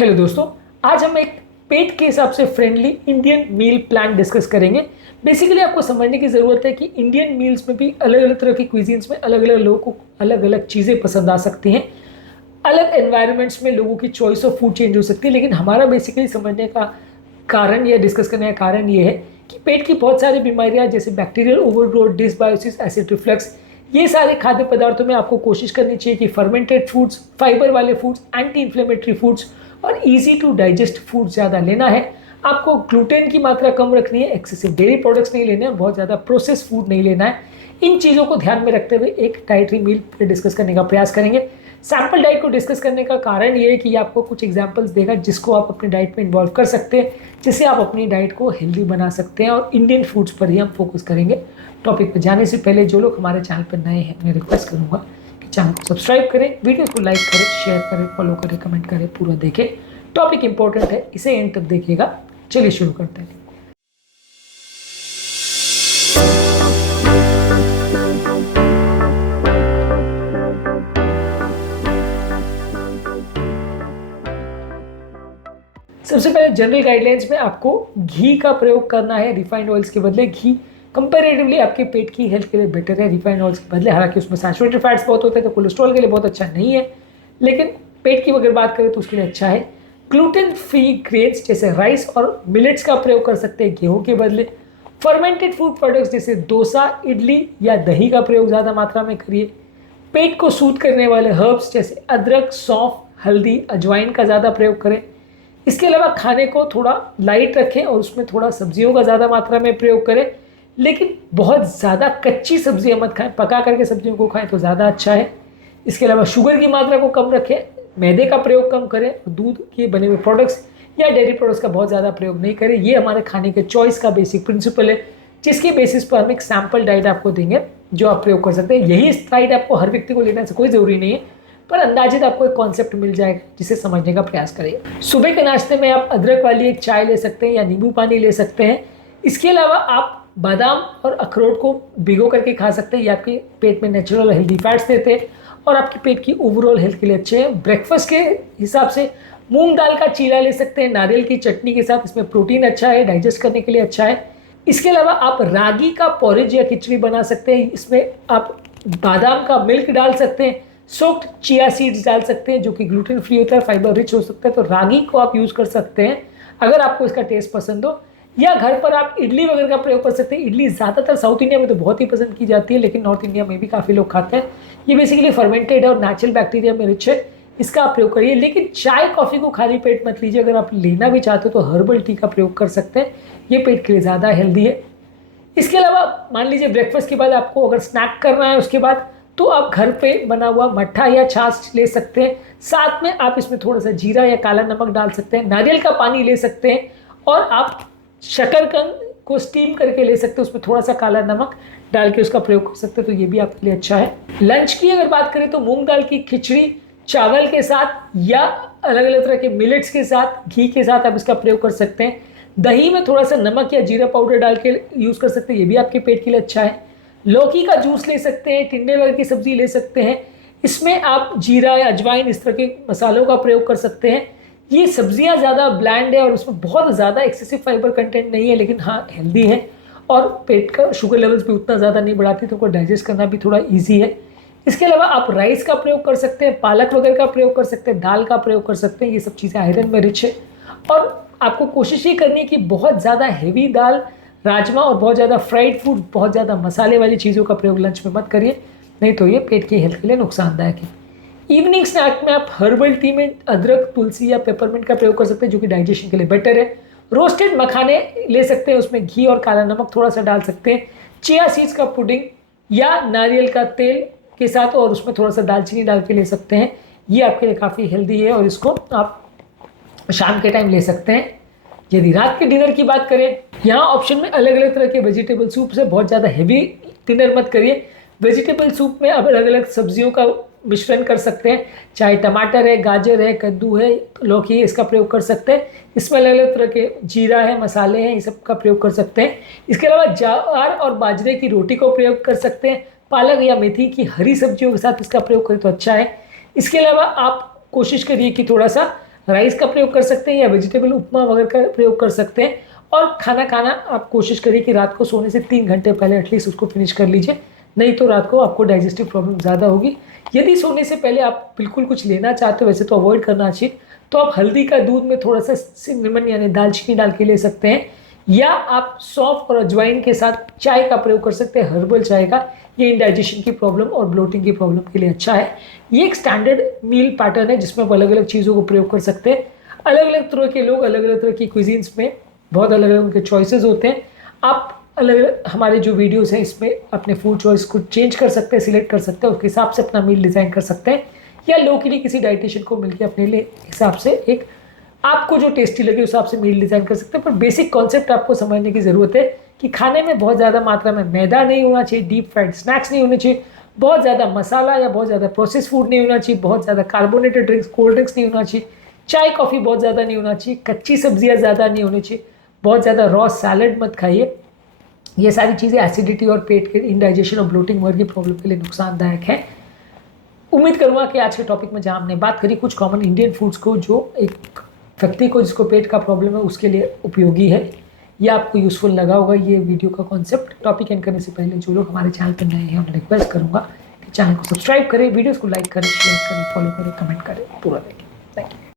Hello दोस्तों, आज हम एक पेट के हिसाब से friendly Indian meal plan discuss करेंगे। बेसिकली आपको समझने की ज़रूरत है कि इंडियन मील्स में भी अलग अलग तरह की क्विजीन्स में अलग अलग लोगों को अलग अलग चीज़ें पसंद आ सकती हैं। अलग एनवायरनमेंट्स में लोगों की चॉइस ऑफ फूड चेंज हो सकती है, लेकिन हमारा बेसिकली समझने का कारण या डिस्कस करने का कारण ये है कि पेट की बहुत सारी बीमारियां जैसे bacterial overgrowth, dysbiosis, acid reflux, ये सारे खाद्य पदार्थों में आपको कोशिश करनी चाहिए कि फर्मेंटेड फूड्स, फाइबर वाले फूड्स, एंटी इन्फ्लेमेटरी फूड्स और इजी टू डाइजेस्ट फूड ज़्यादा लेना है। आपको ग्लूटेन की मात्रा कम रखनी है, एक्सेसिव डेयरी प्रोडक्ट्स नहीं लेने हैं, बहुत ज़्यादा प्रोसेस फूड नहीं लेना है। इन चीज़ों को ध्यान में रखते हुए एक डाइटरी मील पर डिस्कस करने का प्रयास करेंगे। सैम्पल डाइट को डिस्कस करने का कारण ये है कि ये आपको कुछ एग्जांपल्स देगा जिसको आप अपनी डाइट में इन्वॉल्व कर सकते हैं, जिससे आप अपनी डाइट को हेल्दी बना सकते हैं। और इंडियन फूड्स पर ही हम फोकस करेंगे। टॉपिक पर जाने से पहले जो लोग हमारे चैनल पर नए हैं, मैं रिक्वेस्ट करूँगा कि चैनल को सब्सक्राइब करें, वीडियो को लाइक करें, शेयर करें, फॉलो करें, कमेंट करें, पूरा देखें। टॉपिक इंपॉर्टेंट है, इसे एंड तक देखिएगा। चलिए शुरू करते हैं। सबसे पहले जनरल गाइडलाइंस में आपको घी का प्रयोग करना है रिफाइंड ऑयल्स के बदले। घी कंपैरेटिवली आपके पेट की हेल्थ के लिए बेटर है रिफाइंड ऑयल्स के बदले। हालांकि उसमें सैचुरेटेड फैट्स बहुत होते हैं तो कोलेस्ट्रॉल के लिए बहुत अच्छा नहीं है, लेकिन पेट की अगर बात करें तो उसके लिए अच्छा है। ग्लूटेन फ्री ग्रेन्स जैसे राइस और मिलेट्स का प्रयोग कर सकते हैं गेहूं के बदले। फर्मेंटेड फूड प्रोडक्ट्स जैसे डोसा, इडली या दही का प्रयोग ज़्यादा मात्रा में करिए। पेट को सूद करने वाले हर्ब्स जैसे अदरक, सौंफ, हल्दी, अजवाइन का ज़्यादा प्रयोग करें। इसके अलावा खाने को थोड़ा लाइट रखें और उसमें थोड़ा सब्जियों का ज़्यादा मात्रा में प्रयोग करें, लेकिन बहुत ज़्यादा कच्ची सब्जियां मत खाएं, पका करके सब्जियों को खाएं तो ज़्यादा अच्छा है। इसके अलावा शुगर की मात्रा को कम रखें, मैदे का प्रयोग कम करें, दूध के बने हुए प्रोडक्ट्स या डेयरी प्रोडक्ट्स का बहुत ज़्यादा प्रयोग नहीं करें। ये हमारे खाने के चॉइस का बेसिक प्रिंसिपल है, जिसके बेसिस पर हम एक सैम्पल डाइट आपको देंगे जो आप प्रयोग कर सकते हैं। यही डाइट आपको हर व्यक्ति को लेने से कोई ज़रूरी नहीं है, पर अंदाजित आपको एक कॉन्सेप्ट मिल जाएगा जिसे समझने का प्रयास करिए। सुबह के नाश्ते में आप अदरक वाली एक चाय ले सकते हैं या नींबू पानी ले सकते हैं। इसके अलावा आप बादाम और अखरोट को भिगो करके खा सकते हैं। ये आपके पेट में नेचुरल हेल्दी फैट्स देते हैं और आपके पेट की ओवरऑल हेल्थ के लिए अच्छे हैं। ब्रेकफास्ट के हिसाब से मूंग दाल का चीला ले सकते हैं नारियल की चटनी के साथ, इसमें प्रोटीन अच्छा है, डाइजेस्ट करने के लिए अच्छा है। इसके अलावा आप रागी का पॉरेज या खिचड़ी बना सकते हैं। इसमें आप बादाम का मिल्क डाल सकते हैं, सोक्ड चिया सीड्स डाल सकते हैं जो कि ग्लूटेन फ्री होता है, फाइबर रिच हो सकता है, तो रागी को आप यूज़ कर सकते हैं अगर आपको इसका टेस्ट पसंद हो। या घर पर आप इडली वगैरह का प्रयोग कर सकते हैं। इडली ज़्यादातर साउथ इंडिया में तो बहुत ही पसंद की जाती है, लेकिन नॉर्थ इंडिया में भी काफ़ी लोग खाते हैं। ये बेसिकली फर्मेंटेड है और नेचुरल बैक्टीरिया में रिच है, इसका आप प्रयोग करिए। लेकिन चाय कॉफ़ी को खाली पेट मत लीजिए, अगर आप लेना भी चाहते हो तो हर्बल टी का प्रयोग कर सकते हैं, ये पेट के लिए ज़्यादा हेल्दी है। इसके अलावा मान लीजिए ब्रेकफास्ट के बाद आपको अगर स्नैक करना है उसके बाद, तो आप घर पे बना हुआ मट्ठा या छाछ ले सकते हैं। साथ में आप इसमें थोड़ा सा जीरा या काला नमक डाल सकते हैं, नारियल का पानी ले सकते हैं और आप शकरकंद को स्टीम करके ले सकते हैं, उसमें थोड़ा सा काला नमक डाल के उसका प्रयोग कर सकते हैं, तो ये भी आपके लिए अच्छा है। लंच की अगर बात करें तो मूंग दाल की खिचड़ी चावल के साथ या अलग अलग तरह के मिलेट्स के साथ, घी के साथ आप इसका प्रयोग कर सकते हैं। दही में थोड़ा सा नमक या जीरा पाउडर डाल के यूज़ कर सकते हैं, ये भी आपके पेट के लिए अच्छा है। लौकी का जूस ले सकते हैं, टिंडे वगैरह की सब्जी ले सकते हैं, इसमें आप जीरा या अजवाइन इस तरह के मसालों का प्रयोग कर सकते हैं। ये सब्जियां ज़्यादा ब्लैंड है और उसमें बहुत ज़्यादा एक्सेसिव फाइबर कंटेंट नहीं है, लेकिन हाँ हेल्दी है और पेट का शुगर लेवल्स भी उतना ज़्यादा नहीं बढ़ाती, तो उनको डाइजेस्ट करना भी थोड़ा ईजी है। इसके अलावा आप राइस का प्रयोग कर सकते हैं, पालक वगैरह का प्रयोग कर सकते हैं, दाल का प्रयोग कर सकते हैं, ये सब चीज़ें आयरन में रिच है। और आपको कोशिश ये करनी है कि बहुत ज़्यादा हैवी दाल, राजमा और बहुत ज़्यादा फ्राइड फूड, बहुत ज़्यादा मसाले वाली चीज़ों का प्रयोग लंच में मत करिए, नहीं तो ये पेट की हेल्थ के लिए नुकसानदायक है। इवनिंग स्नैक में आप हर्बल टी में अदरक, तुलसी या पेपरमिंट का प्रयोग कर सकते हैं जो कि डाइजेशन के लिए बेटर है। रोस्टेड मखाने ले सकते हैं, उसमें घी और काला नमक थोड़ा सा डाल सकते हैं। चिया सीड्स का पुडिंग या नारियल का तेल के साथ और उसमें थोड़ा सा दालचीनी डाल के ले सकते हैं, ये आपके लिए काफ़ी हेल्दी है और इसको आप शाम के टाइम ले सकते हैं। यदि रात के डिनर की बात करें, यहाँ ऑप्शन में अलग अलग तरह के वेजिटेबल सूप से बहुत ज़्यादा हैवी डिनर मत करिए। वेजिटेबल सूप में आप अलग अलग सब्जियों का मिश्रण कर सकते हैं, चाहे टमाटर है, गाजर है, कद्दू है, लौकी है, इसका प्रयोग कर सकते हैं। इसमें अलग अलग तरह के जीरा है, मसाले हैं, ये सब का प्रयोग कर सकते हैं। इसके अलावा ज्वार और बाजरे की रोटी को प्रयोग कर सकते हैं। पालक या मेथी की हरी सब्जियों के साथ इसका प्रयोग करें तो अच्छा है। इसके अलावा आप कोशिश करिए कि थोड़ा सा राइस का प्रयोग कर सकते हैं या वेजिटेबल उपमा वगैरह का प्रयोग कर सकते हैं। और खाना आप कोशिश करिए कि रात को सोने से 3 घंटे पहले एटलीस्ट उसको फिनिश कर लीजिए, नहीं तो रात को आपको डाइजेस्टिव प्रॉब्लम ज़्यादा होगी। यदि सोने से पहले आप बिल्कुल कुछ लेना चाहते हो, वैसे तो अवॉइड करना चाहिए, तो आप हल्दी का दूध में थोड़ा सा सिनेमन यानी दालचीनी डाल के ले सकते हैं, या आप सौंफ और अजवाइन के साथ चाय का प्रयोग कर सकते हैं, हर्बल चाय का। ये इंडाइजेशन की प्रॉब्लम और ब्लोटिंग की प्रॉब्लम के लिए अच्छा है। ये एक स्टैंडर्ड मील पैटर्न है जिसमें आप अलग अलग चीज़ों को प्रयोग कर सकते हैं। अलग अलग तरह के लोग अलग अलग तरह की क्विजीन्स में बहुत अलग अलग उनके चॉइसेस होते हैं। आप अलग अलग हमारे जो वीडियोस हैं इसमें अपने फूड चॉइस को चेंज कर सकते हैं, सिलेक्ट कर सकते हैं, उसके हिसाब से अपना मील डिज़ाइन कर सकते हैं, या लोकली किसी डाइटिशियन को मिलकर अपने लिए हिसाब से एक आपको जो टेस्टी लगे उस हिसाब से मील डिज़ाइन कर सकते हैं। पर बेसिक कॉन्सेप्ट आपको समझने की ज़रूरत है कि खाने में बहुत ज़्यादा मात्रा में मैदा नहीं होना चाहिए, डीप फ्राइड स्नैक्स नहीं होने चाहिए, बहुत ज़्यादा मसाला या बहुत ज़्यादा प्रोसेस फूड नहीं होना चाहिए, बहुत ज़्यादा कार्बोनेटेड ड्रिंक्स कोल्ड ड्रिंक्स नहीं होना चाहिए, चाय कॉफ़ी बहुत ज़्यादा नहीं होना चाहिए, कच्ची सब्जियाँ ज़्यादा नहीं होनी चाहिए, बहुत ज़्यादा रॉ सैलड मत खाइए। ये सारी चीज़ें एसिडिटी और पेट के इंडाइजेशन और ब्लोटिंग वगैरह की प्रॉब्लम के लिए नुकसानदायक है। उम्मीद करूँगा कि आज के टॉपिक में जहाँ हमने बात करी कुछ कॉमन इंडियन फूड्स को जो एक व्यक्ति को जिसको पेट का प्रॉब्लम है उसके लिए उपयोगी है, यह आपको यूज़फुल लगा होगा ये वीडियो का कॉन्सेप्ट। टॉपिक एंड करने से पहले जो लोग हमारे चैनल पर नए हैं उन्हें रिक्वेस्ट करूँगा कि चैनल को सब्सक्राइब करें, वीडियोज़ को लाइक करें, शेयर करें, फॉलो करें, कमेंट करें, पूरा देखें। Thank you.